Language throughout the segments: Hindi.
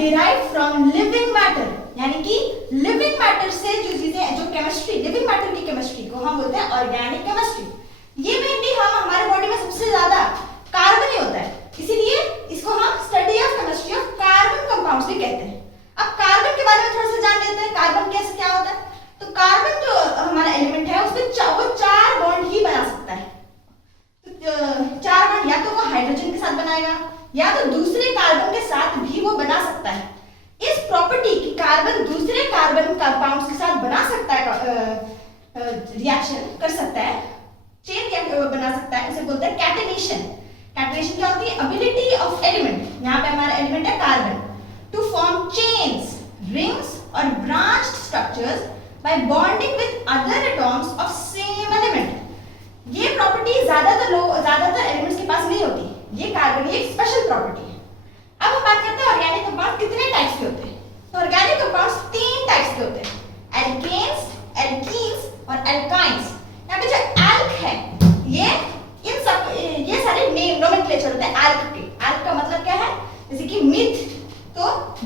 डिराइव फ्रॉम लिविंग मैटर, यानी कि लिविंग मैटर से जो चीजें, जो केमिस्ट्री, लिविंग मैटर की केमिस्ट्री को हम बोलते हैं ऑर्गेनिक केमिस्ट्री। ये मेनली हम हमारे बॉडी में सबसे ज्यादा कार्बन ही होता है, इसीलिए इसको हम study of chemistry of carbon compounds भी कहते हैं। अब कार्बन के बारे में थोड़ा सा जान लेते हैं, कार्बन कैसे क्या होता है। तो कार्बन जो हमारा एलिमेंट है उसमें वो 4 बॉन्ड ही बना सकता है। तो 4 बॉन्ड या तो वो हाइड्रोजन के साथ बनाएगा या तो दूसरे कार्बन के साथ भी वो बना सकता है। इस प्रॉपर्टी की कार्बन दूसरे कार्बन कंपाउंड्स के साथ बना सकता है, रिएक्शन कर सकता है, चेन बना सकता है, उसे बोलते हैं कैटेनेशन। कैटेनेशन क्या होती है? एबिलिटी ऑफ एलिमेंट, यहाँ पे हमारा एलिमेंट है carbon, to form chains, rings और branched structures by bonding with other atoms of same element. ये प्रॉपर्टी ज्यादातर एलिमेंट्स के पास नहीं होती, ये कार्बन की एक स्पेशल प्रॉपर्टी है। अब हम बात करते हैं ऑर्गेनिक कंपाउंड कितने टाइप्स के होते हैं। तो ऑर्गेनिक कंपाउंड्स 3 टाइप्स के होते हैं, एल्केन्स, एल्कीन्स और एल्काइंस। यहाँ पे जो एल्क है ये सारे नोमेनक्लेचर होते हैं एल्क के। एल्क का मतलब क्या है? जैसे कि मिथ, तो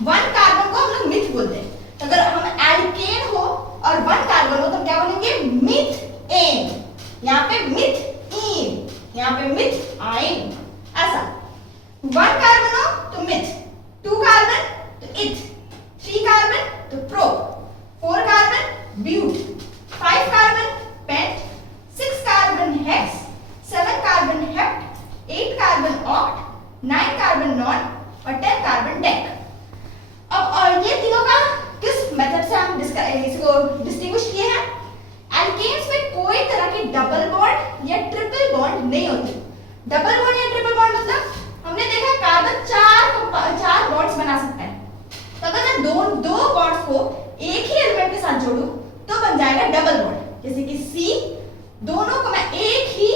1 कार्बन को हम लोग मिथ बोलते हैं। तो अगर हम एल्केन हो और 1 कार्बन हो तो क्या बोलेंगे? मिथएन। यहाँ पे मिथइन, यहाँ पे मिथाइन, ऐसा। 1 कार्बन हो तो मिथ, 2 कार्बन तो इथ, 3 कार्बन तो prop, 4 carbon but, 5 carbon pent, 6 carbon hex, 7 carbon hept, 8 carbon oct, 9 carbon non और 10 कार्बन डेक। अब और ये तीनों का किस मेथड से हम इसको डिस्टिंग्विश किए हैं? एल्केन्स में कोई तरह की डबल बॉन्ड या ट्रिपल बॉन्ड नहीं होती। डबल बॉन्ड या ट्रिपल बॉन्ड मतलब हमने देखा कार्बन 4 बॉन्ड्स बना सकता है। तो अगर मैं दो बॉन्ड्स को एक ही एलिमेंट के साथ जोड़ूं तो बन जाएगा डबल बॉन्ड। जैसे कि C, दोनों को मैं एक ही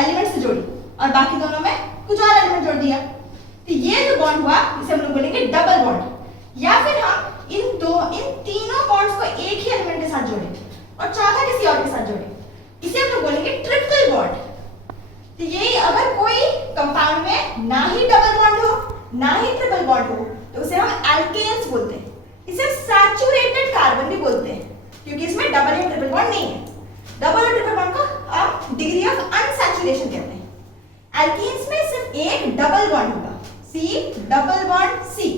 एलिमेंट से जोड़ी और बाकी दोनों में कुछ और एलिमेंट जोड़ दिया, तो ये जो बॉन्ड हुआ इसे हम लोग बोलेंगे डबल बॉन्ड। या फिर हम इन तीनों बॉन्ड्स को एक ही एलिमेंट के साथ जोड़े और चौथा किसी और के साथ जोड़े, इसे हम लोग बोलेंगे ट्रिपल बॉन्ड। तो यही अगर कोई कंपाउंड में ना ही डबल बॉन्ड हो ना ही ट्रिपल बॉन्ड हो तो उसे हम एल्केन्स बोलते हैं। इसे सैचुरेटेड कार्बन भी बोलते हैं क्योंकि इसमें डबल या ट्रिपल बॉन्ड नहीं है। डबल और ट्रिपल बॉन्ड को हम डिग्री ऑफ अनसैचुरेशन कहते हैं। एल्कीन्स में सिर्फ एक डबल बॉन्ड होगा, C double bond C,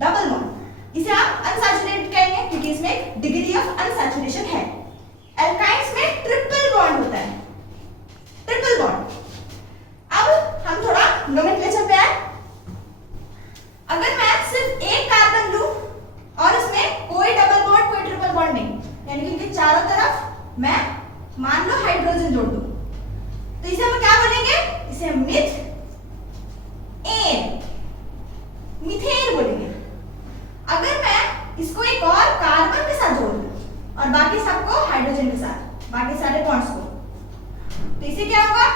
double bond, इसे आप अनसैचुरेटेड कहेंगे क्योंकि इसमें एक डिग्री ऑफ अनसैचुरेशन है। एल्काइंस में ट्रिपल बॉन्ड होता है, ट्रिपल बॉन्ड। अब हम थोड़ा नोमेनक्लेचर पे आए। अगर मैं सिर्फ एक कार्बन लूं और उसमें कोई डबल बॉन्ड कोई ट्रिपल बॉन्ड नहीं, यानी कि चारों तरफ मैं मान लो हाइड्रोजन जोड़ दूं, तो इसे हम क्या बोलेंगे? इसे मिथ एन, मीथेन बोलेंगे। अगर मैं इसको एक और कार्बन के साथ जोड़ दूं और बाकी सबको हाइड्रोजन के साथ, बाकी सारे बॉन्ड्स को, तो इसे क्या होगा?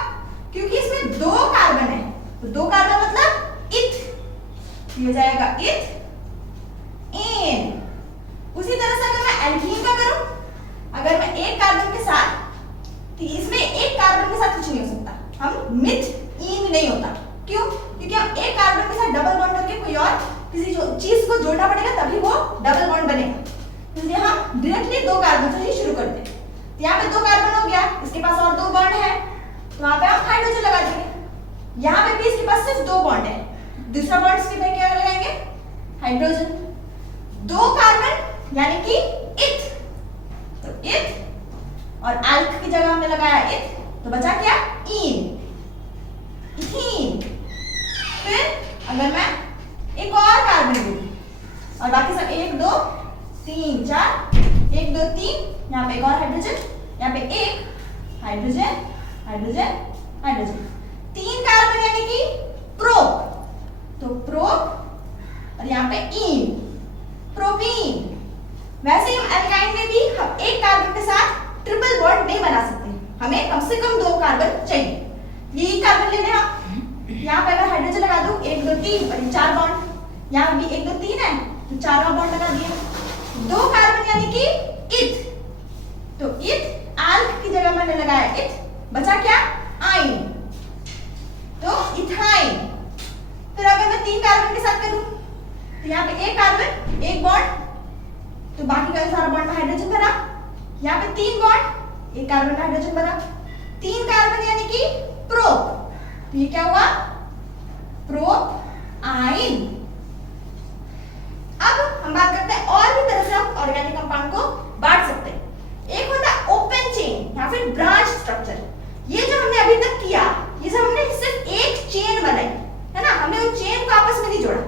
क्योंकि इसमें 2 कार्बन है तो 2 कार्बन मतलब इथ, ये हो जाएगा इथ एन। उसी तरह से अगर मैं एल्कीन का करूं, अगर मैं एक कार्बन के साथ, तो इसमें एक कार्बन के साथ कुछ नहीं हो सकता, हम मिथ इन नहीं होता। क्यों? क्योंकि हम एक कार्बन के साथ डबल बॉन्ड करके कोई और किसी चीज को जोड़ना पड़ेगा तभी वो डबल बॉन्ड बनेगा। इसलिए हम डायरेक्टली 2 कार्बन से ही शुरू करते हैं। तो यहाँ पे 2 कार्बन हो गया, इसके पास और 2 बॉन्ड है तो वहां पे हम हाइड्रोजन लगा देंगे। यहाँ पे भी इसके पास सिर्फ 2 बॉन्ड है, दूसरा बॉन्ड इसके पे क्या लगाएंगे? हाइड्रोजन। 2 कार्बन यानी कि इथ, तो इथ और एल्क की जगह हमने लगाया इथ, तो बचा क्या? इन, इथीन। फिर अगर मैं एक और कार्बन लूं और बाकी सब 1 2 3 4, 1 2 3, यहाँ पे एक और हाइड्रोजन, यहाँ पे एक हाइड्रोजन हाइड्रोजन हाइड्रोजन, 3 कार्बन यानी कि प्रोप, तो प्रोप और यहाँ पे इन, प्रोपीन। वैसे ही एल्काइन में भी हम एक कार्बन के साथ ट्रिपल बॉन्ड नहीं बना सकते, हमें कम से कम 2 कार्बन चाहिए। यही कार्बन लेने हम यहाँ पे अगर हाइड्रोजन लगा दूं 1 2 3 और 4 बॉन्ड, यहाँ भी 1 2 3 है तो 4वां बॉन्ड लगा दिया। 2 कार्बन यानी कि इथ, तो इथ एल्क की जगह मैंने लगाया इथ, बचा क्या? आइन, तो इथाइन। फिर अगर मैं 3 कार्बन के साथ करूं तो तो यहाँ पे एक कार्बन एक बॉन्ड, तो बाकी का सारा बॉन्ड में हाइड्रोजन भरा। यहाँ पे 3 बॉन्ड, एक कार्बन में हाइड्रोजन भरा, 3 कार्बन यानी कि प्रोप। तो ये क्या हुआ? प्रोप आइन। अब हम बात करते हैं और भी तरह से हम ऑर्गेनिक कंपाउंड को बांट सकते हैं। एक होता है ओपन चेन या फिर ब्रांच स्ट्रक्चर। ये जो हमने अभी तक किया, ये सब हमने सिर्फ एक चेन बनाई है ना, हमने उन चेन को आपस में नहीं जोड़ा।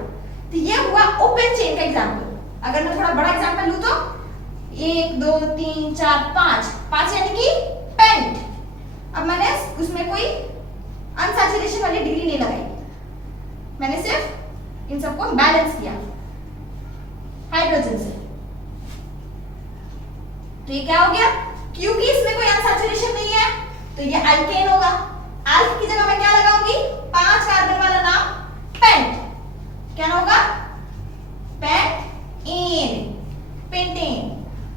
तो ये हुआ ओपन चेन का एग्जांपल। अगर मैं थोड़ा बड़ा एग्जांपल लूं तो 1 2 3 4 5 यानी कि पेंट। अब मैंने उसमें कोई अनसैचुरेशन वाली डिग्री नहीं लगाई, मैंने सिर्फ इन सबको बैलेंस किया हाइड्रोजन से। तो ये क्या हो गया? क्योंकि इसमें कोई अनसैचुरेशन नहीं है तो ये अल्केन होगा। अल्क की जगह मैं क्या लगाऊंगी? 5 कार्बन वाला नाम पेंट। क्या होगा? Pentane, pentane.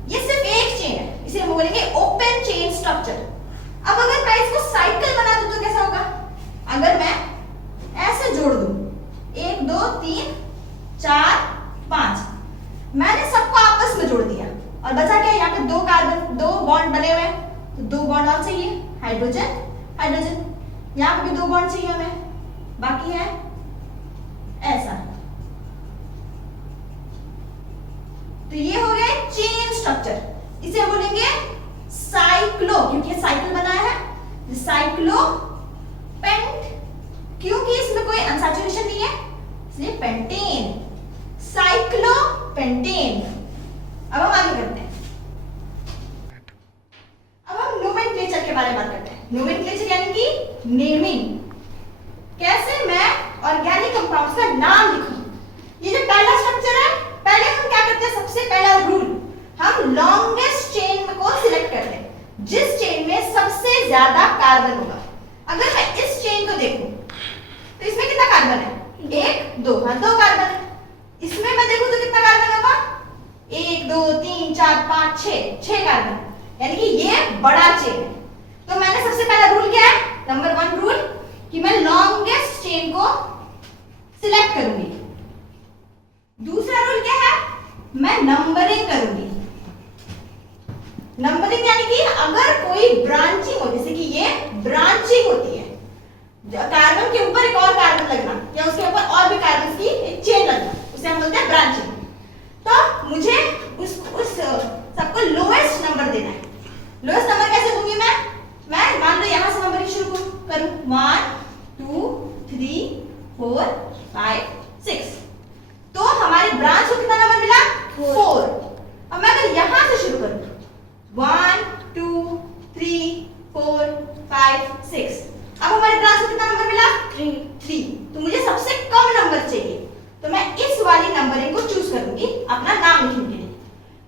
ये सिर्फ एक चेन है, इसे हम बोलेंगे ओपन चेन स्ट्रक्चर। अब अगर मैं इसको साइकिल बना दूं तो कैसा होगा? अगर मैं ऐसे जोड़ दूं 1 2 3 4 5, मैंने सबको आपस में जोड़ दिया और बचा क्या? यहाँ पे 2 कार्बन, 2 बॉन्ड बने हुए हैं, तो 2 बॉन्ड और चाहिए, हाइड्रोजन हाइड्रोजन। यहाँ पे भी 2 बॉन्ड चाहिए हमें, बाकी है ऐसा। तो ये हो गया चेन स्ट्रक्चर। इसे बोलेंगे साइक्लो, क्योंकि साइकिल बनाया है, साइक्लो पेंट। क्योंकि इसमें कोई अनसैचुरेशन नहीं है इसलिए पेंटेन, साइक्लो पेंटेन। अब हम आगे करते हैं। अब हम नोमेनक्लेचर के बारे में बात करते हैं। नोमेनक्लेचर यानी कि नेमिंग। कैसे मैं ऑर्गेनिक कंपाउंड्स का नाम लिखूं। ये जो पहला स्ट्रक्चर है, पहले हम क्या करते हैं? सबसे पहला रूल, हम लॉन्गेस्ट चेन को सिलेक्ट करते हैं, जिस चेन में सबसे ज्यादा कार्बन होगा। अगर मैं इस चेन को देखूं तो इसमें कितना कार्बन है? 1 2, हाँ 2 कार्बन है। इसमें मैं देखूं तो कितना कार्बन होगा? 1 2 3 4 5 6 कार्बन, यानी कि ये बड़ा चेन है। तो मैंने सबसे पहला रूल क्या है? नंबर 1 रूल कि मैं लॉन्गेस्ट चेन को सिलेक्ट करूंगी। दूसरा रूल क्या है? मैं नंबरिंग करूंगी। नंबरिंग यानी कि अगर कोई ब्रांचिंग हो, जैसे कि ये ब्रांचिंग होती है, कार्बन के ऊपर एक और कार्बन लगना या उसके ऊपर और भी कार्बन की एक चेन लगना, उसे हम बोलते हैं ब्रांचिंग। तो मुझे उस सबको लोएस्ट नंबर देना है। लोएस्ट नंबर कैसे दूंगी मैं मान लो यहां से नंबरिंग शुरू करूं 1 2 3 4 5 6, तो हमारी ब्रांच को कितना नंबर मिला? 4। अब मैं अगर यहां से शुरू करूं 1 2 3 4 5 6, अब हमारी ब्रांच को कितना नंबर मिला? 3। तो मुझे सबसे कम नंबर चाहिए, तो मैं इस वाली नंबरिंग को चूज करूंगी अपना नाम लिखने के लिए।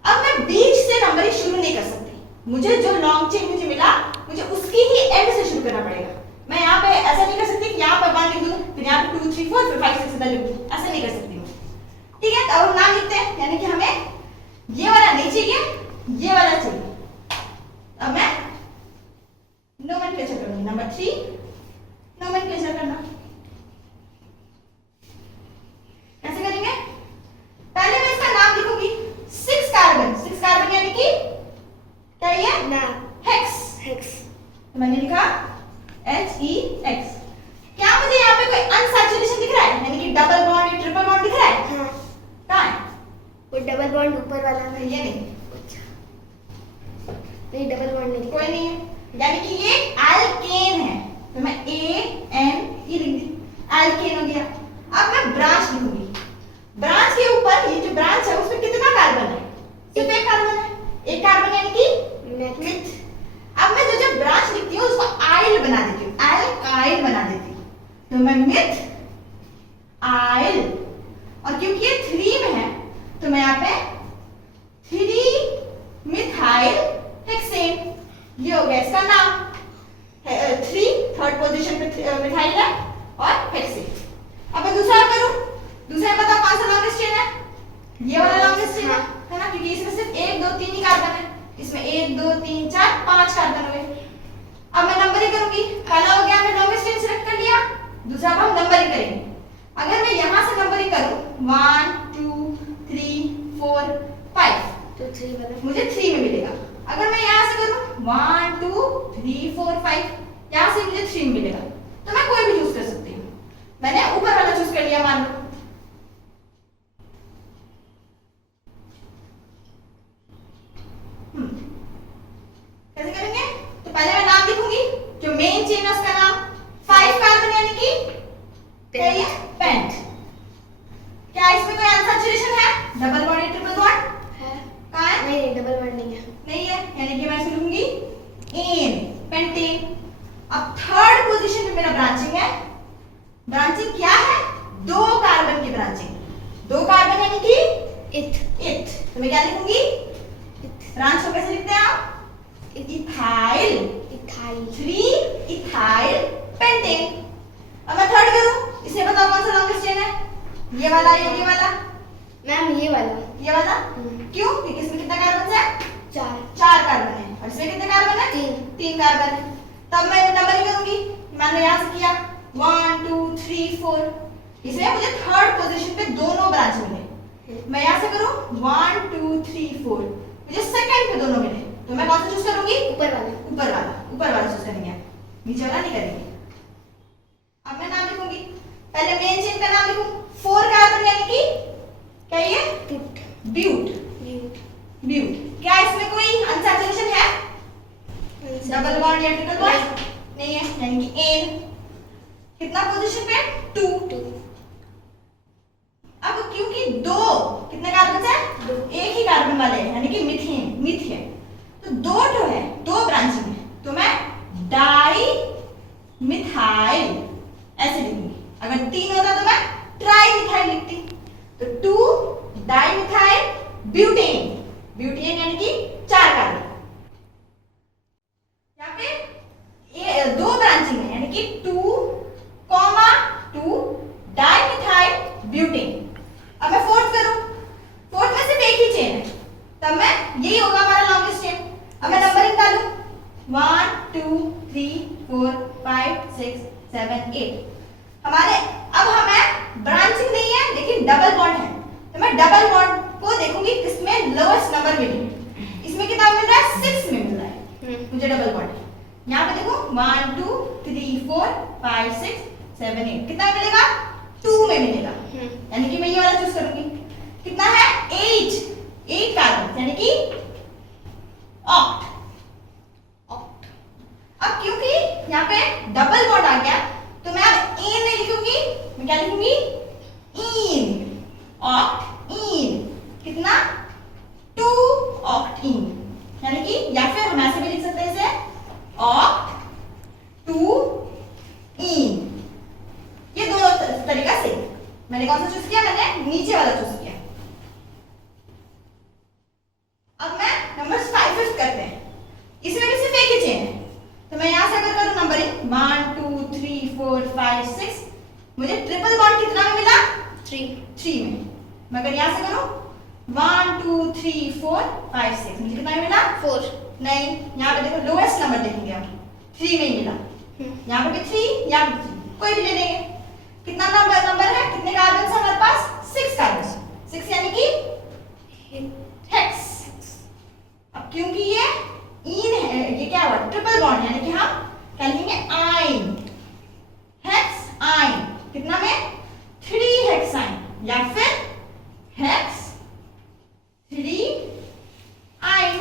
अब मैं बीच से नंबरिंग शुरू नहीं कर सकती, मुझे जो लॉन्ग चेन मुझे मिला मुझे उसकी ही एंड से शुरू करना पड़ेगा। मैं यहाँ पे ऐसा नहीं कर सकती कि यहाँ पर 1 लिख दूं, फिर यहाँ पे 2 3 4 फिर 5 6 7 लिख दूं, ऐसा नहीं कर सकती हूँ। ठीक है, तो अब नाम लिखते हैं, यानी कि हमें ये वाला नहीं चाहिए, ये वाला चाहिए। अब मैं नोमेनक्लेचर करूंगी। नंबर 3 नोमेनक्लेचर करना कैसे करेंगे? पहले मैं इसका नाम लिखूंगी 6 कार्बन यानी कि क्या ये? हेक्स। तो मैंने लिखा HEX। क्या मुझे यहाँ पे कोई अनसैचुरेशन दिख रहा है, यानी कि डबल बॉन्ड या ट्रिपल बॉन्ड दिख रहा है? हाँ। कहाँ है? वो डबल बॉन्ड ऊपर वाला है। ये नहीं, नहीं डबल बॉन्ड नहीं, कोई नहीं है, यानी कि ये एल्केन है। तो मैं AN ये लिख दी, एल्केन हो गया। अब मैं ब्रांच लिखूंगी। ब्रांच के ऊपर ये जो ब्रांच है उसमें कितना कार्बन है? सिर्फ एक कार्बन है, एक कार्बन यानी कि मिथ। अब मैं जो ब्रांच लिखती हूँ उसको आइल बना देती हूँ, एल्काइल बना देती हूँ। तो मैं मिथ आइल, और क्योंकि ये 3 में है तो मैं यहाँ पे 3 मिथाइल हेक्सेन, ये हो गया इसका नाम। 3 थर्ड पोजीशन पे मिथाइल है और हेक्सेन। अब मैं दूसरा करूं, दूसरा बताओ कौन सा लॉन्गेस्ट चेन है? ये वाला लॉन्गेस्ट चेन है ना, क्योंकि इसमें सिर्फ 1 2 3 ही कार्बन है, इसमें 1 2 3 4 5 कार्बन हुए। अब मैं नंबरिंग करूंगी। पहला हो गया, मैं लॉन्गेस्ट चेन सिलेक्ट कर लिया, दूसरा अब हम नंबरिंग करेंगे। अगर मैं यहां से नंबरिंग करूं 1 2 4 5, तो 3 वाला मुझे 3 में मिलेगा। अगर मैं यहाँ से करूँ 1 2 3 4 5, यहाँ से मुझे 3 में मिलेगा, तो मैं कोई भी चूज कर सकती हूँ। मैंने ऊपर वाला चूज कर लिया मान लो। कैसे करेंगे? तो पहले मैं नाम लिखूंगी, जो मेन चेन है उसका नाम 5 कार्बन यानी कि क्या ये पेंट। क्या इसमें कोई अनसैचुरेशन है? डबल बॉन्ड या ट्रिपल बॉन्ड है? कहाँ है? नहीं, डबल बॉन्ड नहीं है। नहीं है, यानी कि मैं इसमें लिखूंगी एन पेंटेन। अब थर्ड पोजीशन पे मेरा ब्रांचिंग है। ब्रांचिंग क्या है? 2 कार्बन की ब्रांचिंग। 2 कार्बन यानी कि इथ तो मैं क्या लिखूंगी? ब्रांच को कैसे लिखते हैं आप? इथाइल। Ethyl 3 ethyl pentane. अब मैं थर्ड करूं, इसे बताओ कौन सा लॉन्गेस्ट चेन है? ये वाला या ये वाला? मैम ये वाला ये वाला। क्यों? क्योंकि इसमें कितना कार्बन है? 4 कार्बन है। और इसमें कितने कार्बन है? 3 कार्बन है। तब मैं नंबरिंग करूंगी। मैंने यहाँ से किया 1 2 3 4। इसमें मुझे थर्ड पोजीशन पे दोनों ब्रांच मिले। मैं यहाँ से करूँ 1 2 3 4, मुझे सेकंड पे दोनों मिले, तो मैं कौन सा चूज करूंगी? ऊपर वाला ऊपर वाला चूज करेंगे, नीचे वाला नहीं करेंगे। अब मैं नाम लिखूंगी। पहले मेन चेन का नाम लिखूं। 4 कार्बन यानी कि क्या ये? ब्यूट। क्या इसमें कोई अनसैचुरेशन है? डबल बॉन्ड या ट्रिपल बॉन्ड? नहीं है, यानी कि एन। कितना पोजीशन पे? 2। अब क्योंकि 2 कितने कार्बन है? 2 एक ही कार्बन वाले हैं, यानी कि मिथ है, तो 2 तो है, 2 ब्रांचिंग है, तो मैं डाई मिथाइल ऐसे लिखूंगी। अगर 3 होता तो मैं ट्राई मिथाइल लिखती। तो 2 डाई मिथाइल ब्यूटेन। ब्यूटेन यानी कि 4 कार्बन। यहाँ पे ये 2 ब्रांचिंग है, यानी कि 2 डाई मिथाइल ब्यूटेन। अब मैं फोर्थ करूं। फोर्थ में सिर्फ एक ही चेन है, तब मैं यही होगा हमारा लॉन्गेस्ट चेन। अब मैं नंबरिंग डालूं 1 2 3 4 5 6 7 8। हमारे अब हमें ब्रांचिंग नहीं है लेकिन डबल बॉन्ड है, तो मैं डबल बॉन्ड को देखूंगी किसमें लोएस्ट नंबर मिले। इसमें कितना मिल रहा है? 6 में मिल रहा है मुझे डबल बॉन्ड। यहाँ पे देखो 1 2 3 4 5 6 7 8, कितना मिलेगा? 2 में मिलेगा, यानी कि मैं ये वाला चूज करूंगी। कितना है? 8 कार्बन, यानी कि ऑक्ट। अब क्योंकि यहाँ पे डबल बॉन्ड आ गया, तो मैं अब एन नहीं लिखूंगी, मैं क्या लिखूंगी? इन। ऑक्ट इन। कितना? 2 ऑक्ट इन, यानी कि या फिर हम ऐसे भी लिख सकते हैं इसे ऑक्ट 2 इन। ये दोनों तरीका से। मैंने कौन सा चूज किया? मैंने नीचे वाला चूज किया। अब मैं नंबर 5 करते हैं। इसमें भी सिर्फ एक ही चेन है, तो मैं यहां से अगर करूं नंबरिंग 1 2 3 4 5 6, मुझे ट्रिपल बॉन्ड कितना में मिला? 3 में। मैं अगर यहां से करूं 1 2 3 4 5 6, मुझे कितना में मिला? 4। नहीं, यहाँ पे देखो लोएस्ट नंबर देखेंगे हम, 3 में ही मिला। यहाँ पे भी 3, यहाँ पे 3, कोई भी ले लेंगे। कितना नंबर है? कितने कार्बन है हमारे पास? 6 कार्बन। 6 यानी कि हेक्स। अब क्योंकि ये इन है, ये क्या हुआ? ट्रिपल बॉन्ड, यानी कि हम क्या लिखेंगे? आइन। हेक्स आइन। कितना में? 3 हेक्साइन या फिर हेक्स 3 आइन।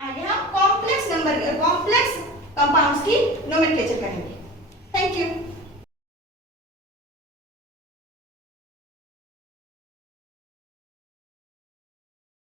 आगे हम कॉम्प्लेक्स कंपाउंड्स की नोमेनक्लेचर करेंगे।